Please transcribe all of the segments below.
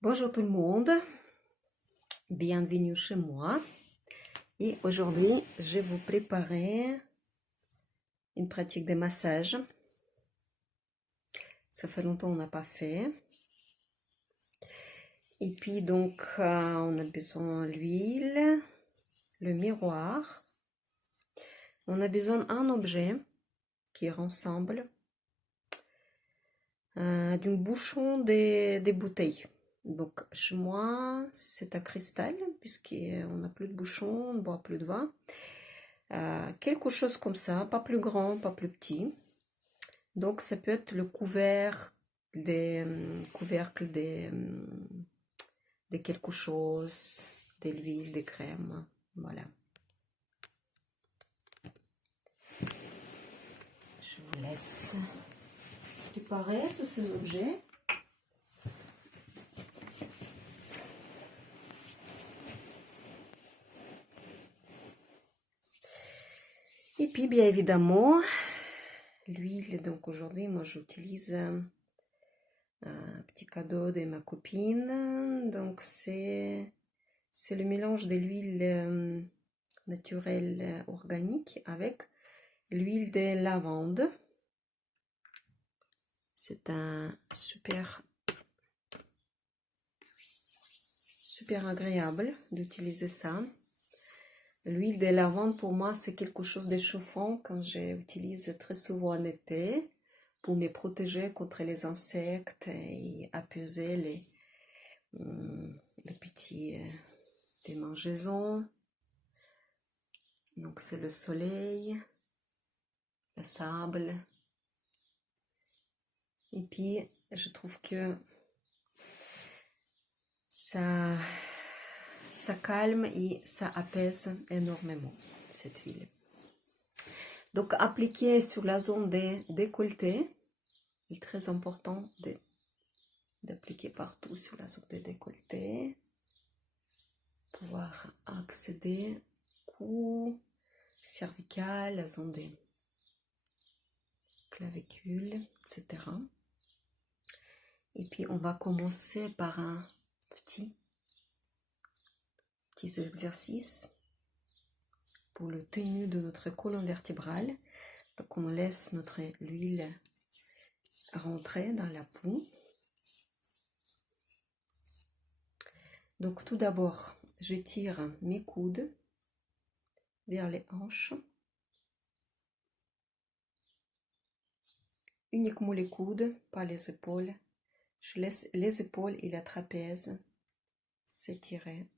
Bonjour tout le monde, bienvenue chez moi et aujourd'hui je vais vous préparer une pratique de massage. Ça fait longtemps qu'on n'a pas fait. Et puis donc on a besoin de l'huile, le miroir, on a besoin d'un objet qui ressemble d'un bouchon des bouteilles. Donc chez moi c'est à cristal puisqu'on n'a plus de bouchon, on ne boit plus de vin. Quelque chose comme ça, pas plus grand, pas plus petit. Donc ça peut être le couvercle de quelque chose, de l'huile, des crèmes, voilà. Je vous laisse préparer tous ces objets. Et puis bien évidemment, l'huile, donc aujourd'hui moi j'utilise un petit cadeau de ma copine, donc c'est le mélange de l'huile naturelle organique avec l'huile de lavande. C'est un super agréable d'utiliser ça. L'huile de lavande pour moi c'est quelque chose de chauffant quand j'utilise très souvent en été pour me protéger contre les insectes et apaiser les petits démangeaisons. Donc c'est le soleil, le sable. Et puis je trouve que ça calme et ça apaise énormément cette huile. Donc appliquer sur la zone des décolletés, il est très important d'appliquer partout sur la zone des décolletés, pouvoir accéder cou, cervical, la zone des clavicules, etc. Et puis on va commencer par un petit exercice pour le tenue de notre colonne vertébrale. Donc on laisse notre huile rentrer dans la peau. Donc tout d'abord, je tire mes coudes vers les hanches. Uniquement les coudes, pas les épaules. Je laisse les épaules et la trapèze s'étirer.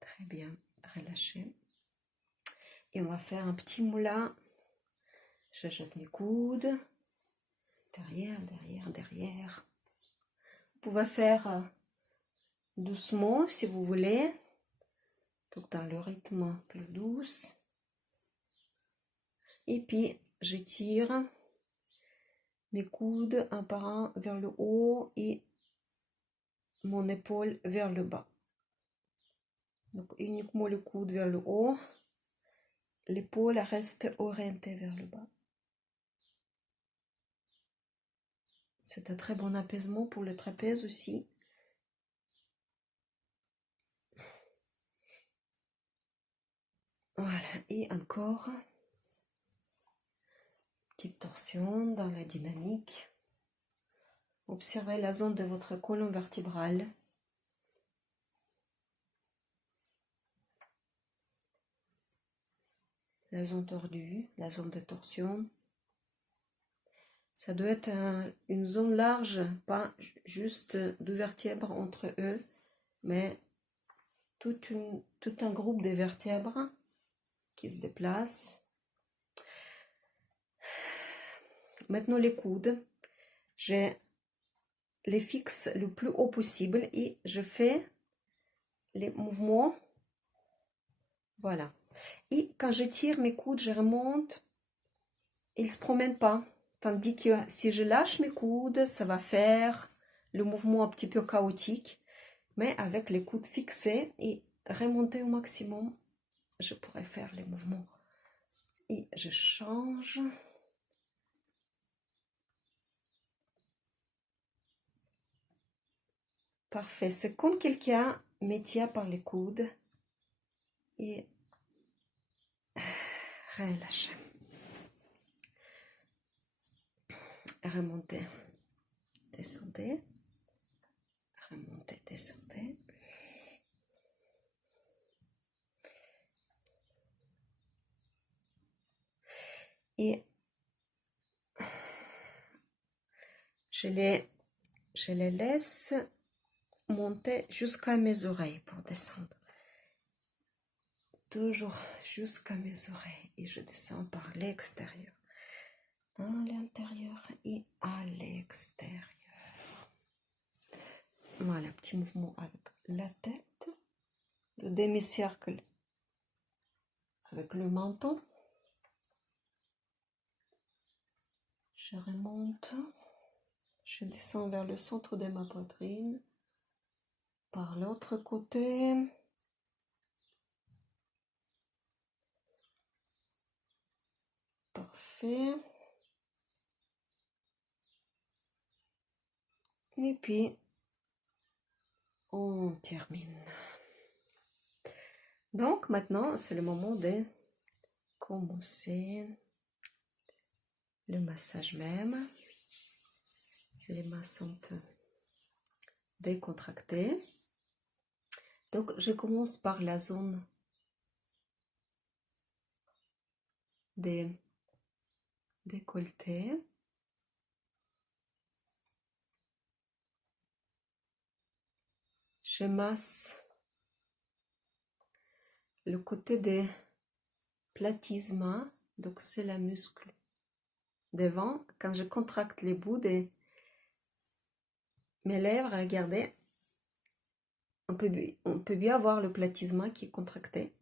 Très bien, relâcher. Et on va faire un petit moulin. Je jette mes coudes. Derrière, derrière, derrière. Vous pouvez faire doucement si vous voulez. Donc dans le rythme plus douce. Et puis je tire mes coudes un par un vers le haut et mon épaule vers le bas. Donc uniquement le coude vers le haut. L'épaule reste orientée vers le bas. C'est un très bon apaisement pour le trapèze aussi. Voilà, et encore, petite torsion dans la dynamique. Observez la zone de votre colonne vertébrale. La zone tordue, la zone de torsion. Ça doit être une zone large, pas juste deux vertèbres entre eux, mais tout un groupe de vertèbres qui se déplacent. Maintenant les coudes, je les fixe le plus haut possible et je fais les mouvements. Voilà. Et quand je tire mes coudes, je remonte, ils ne se promènent pas. Tandis que si je lâche mes coudes, ça va faire le mouvement un petit peu chaotique. Mais avec les coudes fixés et remonter au maximum, je pourrais faire les mouvements. Et je change. Parfait. C'est comme quelqu'un me tient par les coudes et relâchez. Remontez, descendez, remontez, descendez. Et je les laisse monter jusqu'à mes oreilles pour descendre. Toujours jusqu'à mes oreilles. Et je descends par l'extérieur. À l'intérieur et à l'extérieur. Voilà, petit mouvement avec la tête. Le demi-cercle avec le menton. Je remonte. Je descends vers le centre de ma poitrine. Par l'autre côté. Parfait. Et puis, on termine. Donc, maintenant, c'est le moment de commencer le massage même. Les mains sont décontractées. Donc, je commence par la zone des décolletés. Je masse le côté des platysmas, donc c'est la muscle devant. Quand je contracte les bouts de mes lèvres, regardez, on peut bien voir le platysma qui est contracté.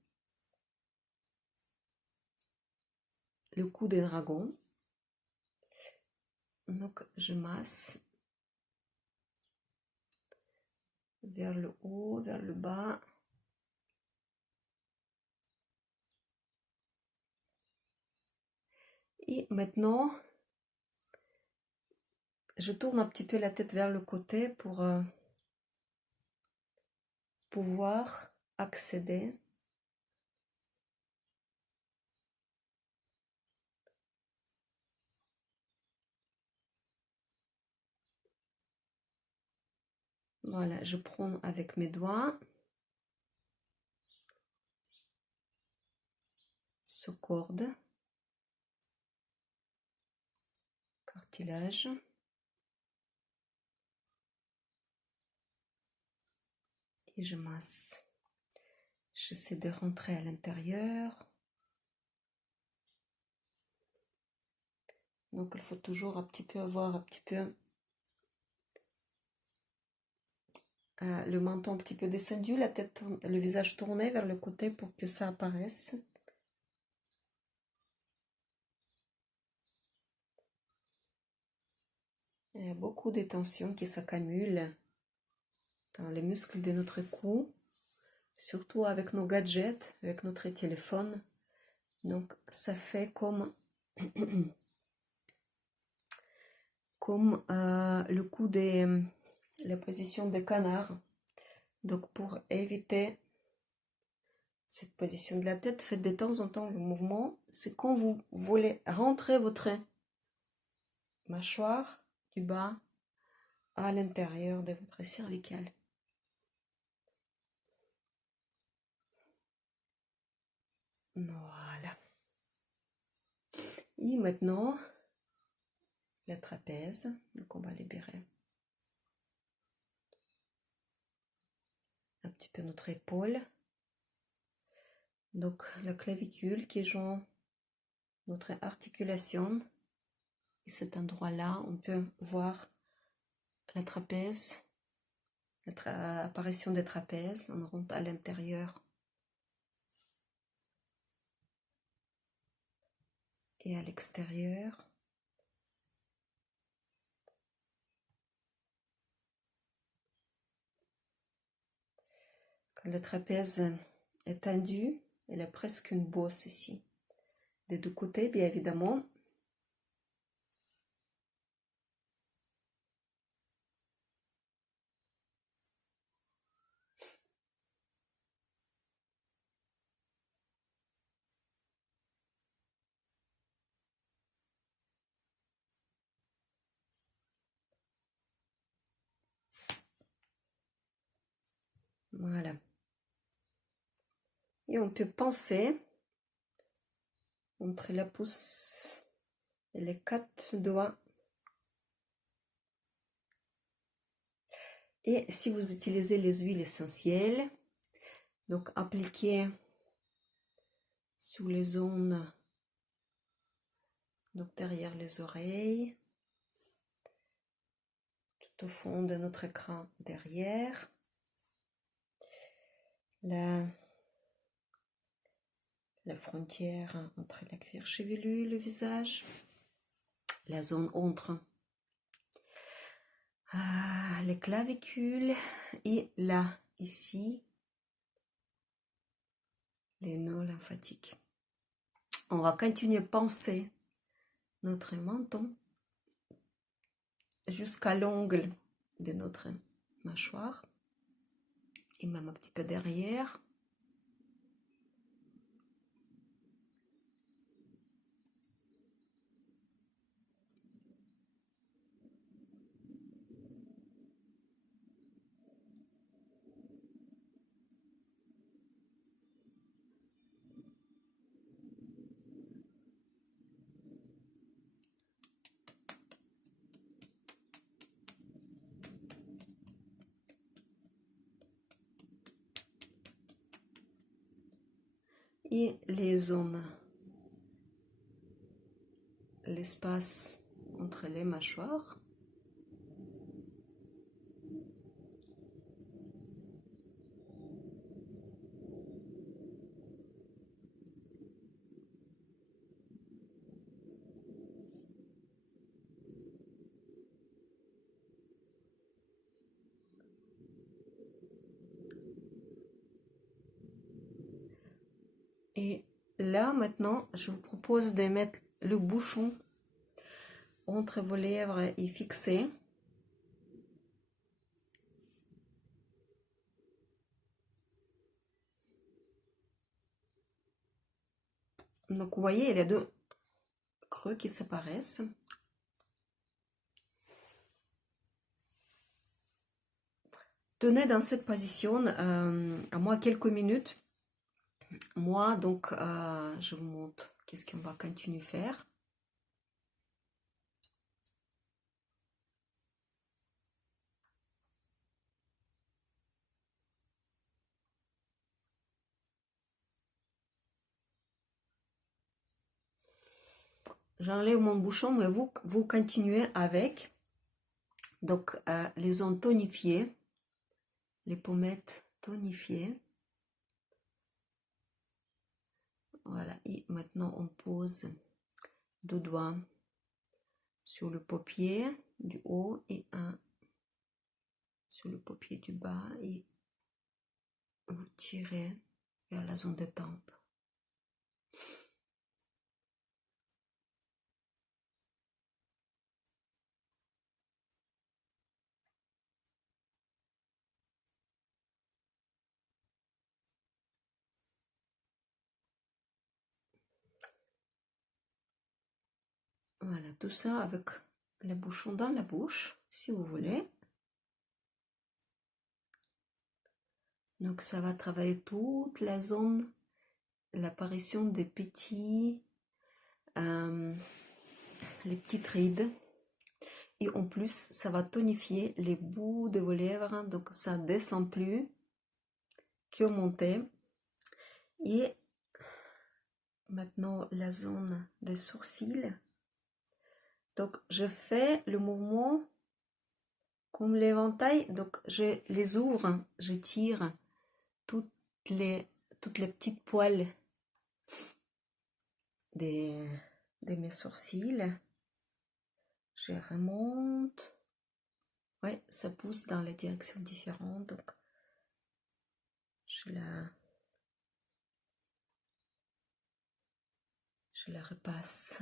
Le cou des dragons. Donc je masse vers le haut, vers le bas. Et maintenant, je tourne un petit peu la tête vers le côté pour pouvoir accéder voilà, je prends avec mes doigts ce corde, cartilage. Et je masse. J'essaie de rentrer à l'intérieur. Donc il faut toujours un petit peu avoir un petit peu le menton un petit peu descendu, la tête, le visage tourné vers le côté pour que ça apparaisse. Il y a beaucoup de tensions qui s'accumulent dans les muscles de notre cou, surtout avec nos gadgets, avec notre téléphone. Donc ça fait comme le coup des la position des canards. Donc pour éviter cette position de la tête, faites de temps en temps le mouvement. C'est quand vous voulez rentrer votre mâchoire du bas à l'intérieur de votre cervicale. Voilà. Et maintenant, la trapèze. Donc on va libérer un petit peu notre épaule. Donc la clavicule qui joint notre articulation. Et cet endroit-là, on peut voir la trapèze, l'apparition des trapèzes. On rentre à l'intérieur et à l'extérieur. Quand le trapèze est tendu, il a presque une bosse ici. Des deux côtés, bien évidemment. Voilà. Et on peut pincer entre la pouce et les 4 doigts. Et si vous utilisez les huiles essentielles, donc appliquez sur les zones, donc derrière les oreilles, tout au fond de notre écran derrière, la frontière entre la cuir chevelu et le visage, la zone entre les clavicules et là, ici, les nœuds lymphatiques. On va continuer à pincer notre menton jusqu'à l'angle de notre mâchoire et même un petit peu derrière. Et les zones, l'espace entre les mâchoires. Et là, maintenant, je vous propose de mettre le bouchon entre vos lèvres et fixé. Donc, vous voyez, il y a deux creux qui s'apparaissent. Tenez dans cette position à moins quelques minutes. Moi, donc, je vous montre qu'est-ce qu'on va continuer à faire. J'enlève mon bouchon, mais vous continuez avec. Donc, les zones tonifiées, les pommettes tonifiées. Voilà, et maintenant on pose 2 doigts sur le paupier du haut et un sur le paupier du bas et vous tirez vers la zone des tempes. Voilà, tout ça avec le bouchon dans la bouche, si vous voulez. Donc ça va travailler toute la zone, l'apparition des petits, les petites rides. Et en plus, ça va tonifier les bouts de vos lèvres, donc ça descend plus que monter. Et maintenant, la zone des sourcils. Donc, je fais le mouvement comme l'éventail. Donc, je les ouvre, je tire toutes les petites poils de mes sourcils. Je remonte. Ouais, ça pousse dans les directions différentes. Donc, je la repasse.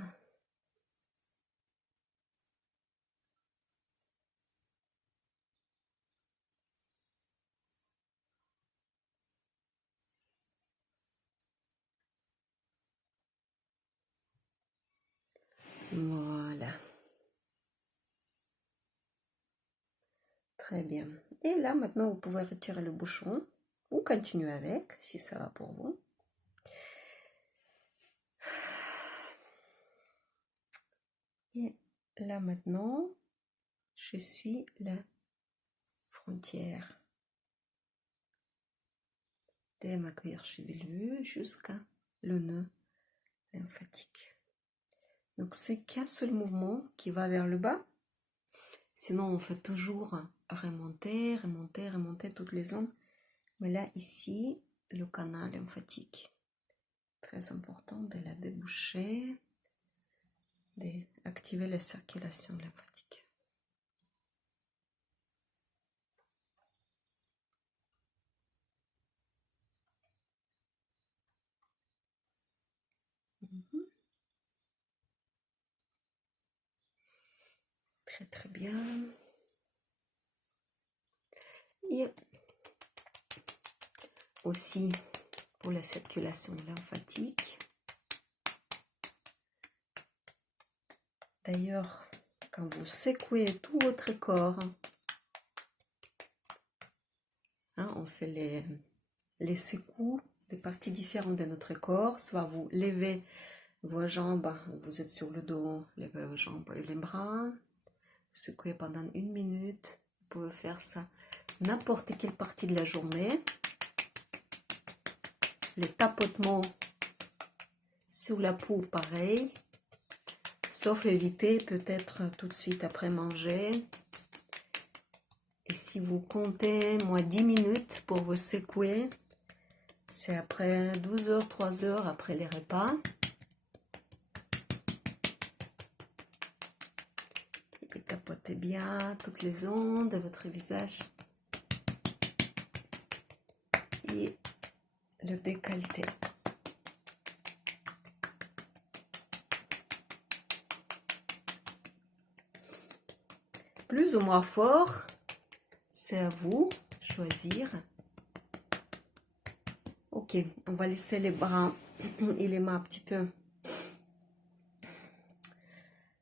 Voilà. Très bien. Et là, maintenant, vous pouvez retirer le bouchon. ou continuez avec si ça va pour vous. Et là maintenant, je suis la frontière de ma cuir chevelu jusqu'à le nœud lymphatique. Donc c'est qu'un seul mouvement qui va vers le bas. Sinon on fait toujours remonter, remonter, remonter toutes les zones. Mais là ici, le canal lymphatique. Très important de la déboucher, d'activer la circulation lymphatique. Très très bien. Et aussi pour la circulation lymphatique. D'ailleurs, quand vous secouez tout votre corps, hein, on fait les secoues des parties différentes de notre corps, soit vous levez vos jambes, vous êtes sur le dos, levez vos jambes et les bras, vous secouez pendant 1 minute, vous pouvez faire ça n'importe quelle partie de la journée. Les tapotements sur la peau, pareil, sauf éviter peut-être tout de suite après manger. Et si vous comptez, moi, 10 minutes pour vous secouer, c'est après 12 heures, 3 heures après les repas. Et tapotez bien toutes les ondes de votre visage. Et le décolleté. Plus ou moins fort, c'est à vous de choisir. Ok, on va laisser les bras et les mains un petit peu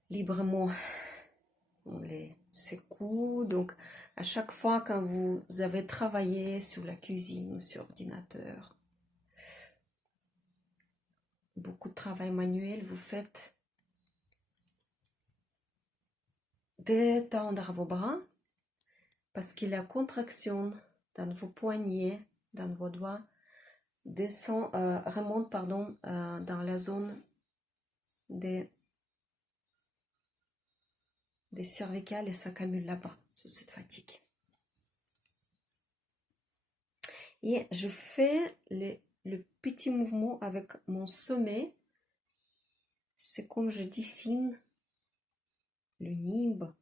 librement. On les secoue. Donc, à chaque fois quand vous avez travaillé sur la cuisine ou sur l'ordinateur, beaucoup de travail manuel, vous faites détendre vos bras parce que la contraction dans vos poignets, dans vos doigts, remonte dans la zone des cervicales et s'accumule là-bas, sur cette fatigue. Et je fais le petit mouvement avec mon sommet. C'est comme je dessine le nimbe.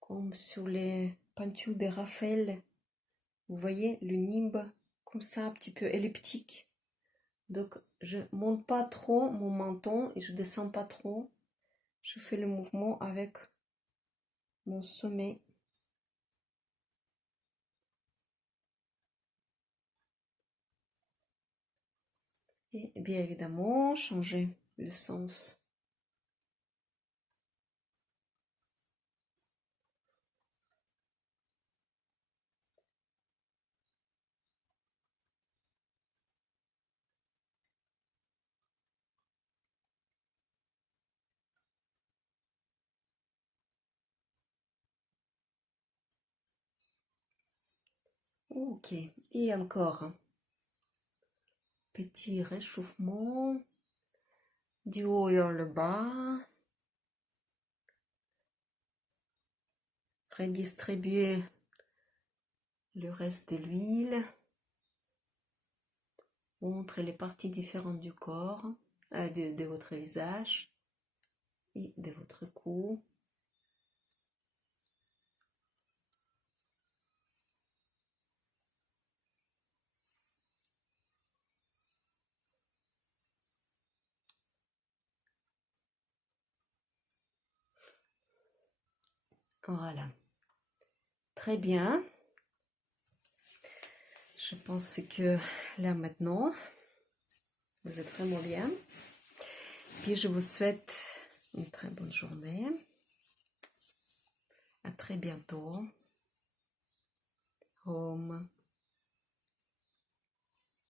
Comme sur les peintures de Raphaël. Vous voyez le nimbe comme ça, un petit peu elliptique. Donc, je monte pas trop mon menton et je descends pas trop. Je fais le mouvement avec mon sommet. Et bien évidemment, changer le sens. Ok, et encore un petit réchauffement du haut vers le bas. Redistribuer le reste de l'huile entre les parties différentes du corps, de votre visage et de votre cou. Voilà. Très bien. Je pense que là maintenant, vous êtes vraiment bien. Puis je vous souhaite une très bonne journée. À très très bientôt. Home.